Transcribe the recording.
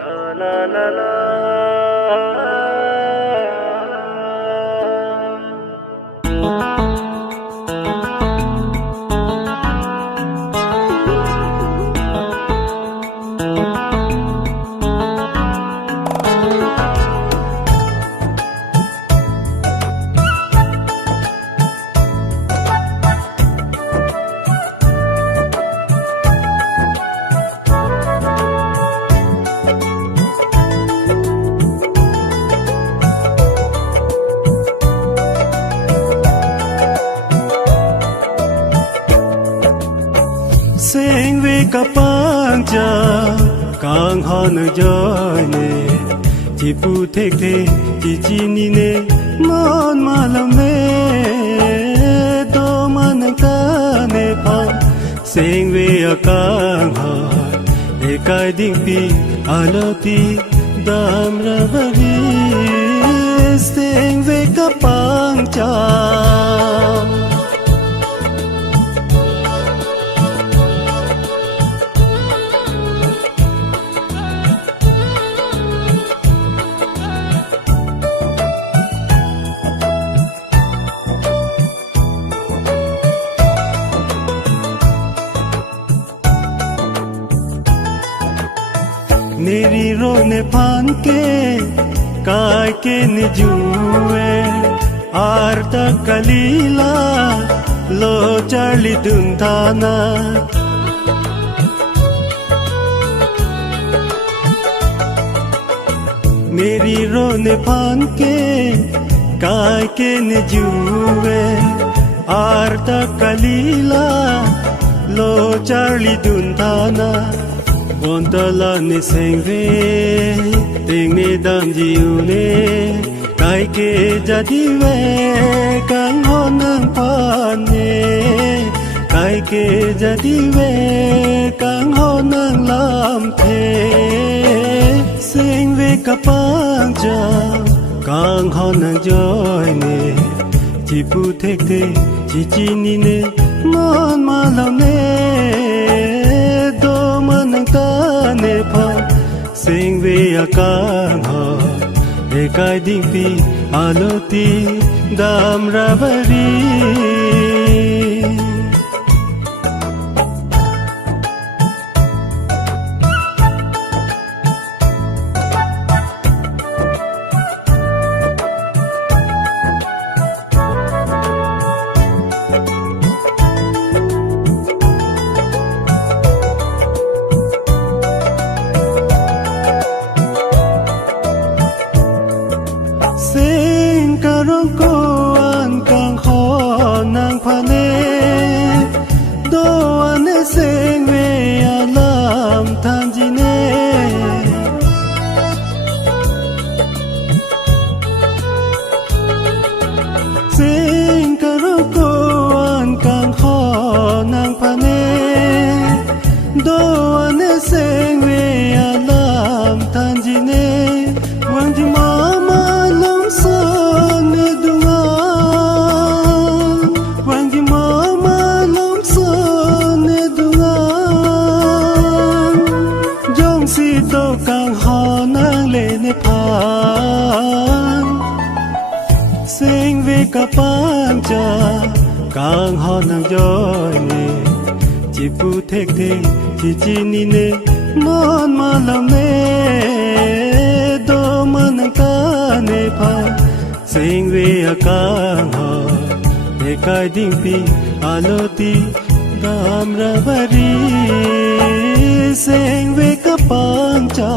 La la la. Sinh vì cả bang cha càng hơn giỏi nè chỉ phụ thế thế chỉ ni nè mòn mà lòng nè to mà nâng ta nè pa sinh vì càng hơn để cái đinh pi aloti dam ra bari sinh vì cả bang cha Neri ro ne pan ke kai ke ne juwe arta kalila lo charli dundana Neri ro ne pan ke kai ke ne juwe arta kalila lo charli dundana Gondala ne sengve ting ne dam jiu ne kai ke jadi ve kang honang pan ne kai ke jadi ve kang honang lam the sengve kapang ja kang honang joy ne chi pu thek the chi ni ne mon ma lam ne ta ne pa sing ve akang ha de kai ding pi aloti dam ra bari Sing karong ko an kang ho nang phane do ane sing ve alam than ji ne Sing karong ko an kang ho nang phane do ane sing ve alam than ji ne wang ji mama càng ho nang lệ ne pan sinh vì cả pan cha càng ho nang joy ne chỉ pu thek the chỉ ni ne mon ma lam ne do ma nang ta ne pan sinh vì càng ho để kai ding pi aloti dam ra bari sinh vì cả pan cha